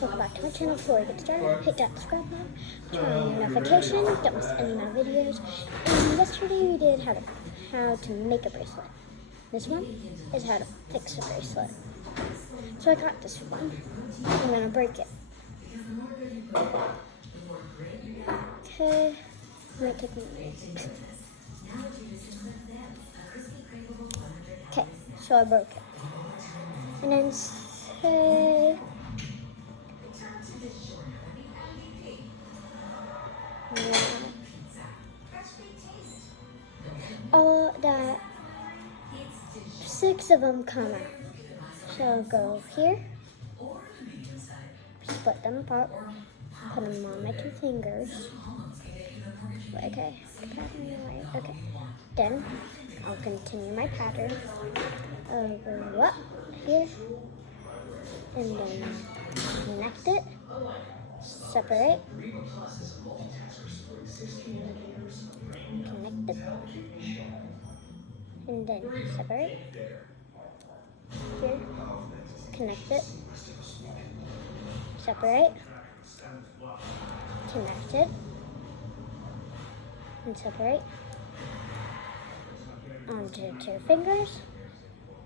Welcome back to my channel. Before we get started, hit that subscribe button, turn on your notifications, don't miss any of my videos. And yesterday we did how to make a bracelet. This one is how to fix a bracelet. So I got this one. I'm gonna break it. Okay, might take a minute. Okay, so I broke it. And then say all that 6 of them come out. So I'll go here, split them apart, put them on my 2 fingers. Okay, okay. Then I'll continue my pattern. I'll go up here and then connect it, separate, connect it, and then separate, here, connect it, separate, connect it, and separate, onto 2 fingers,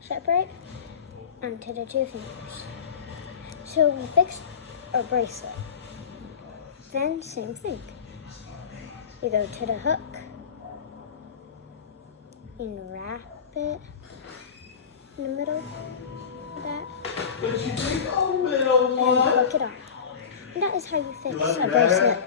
separate, onto the 2 fingers. So we fixed our bracelet. Then same thing. You go to the hook and wrap it in the middle of that. Did you take a little one? And hook it on. And that is how you fix a bracelet.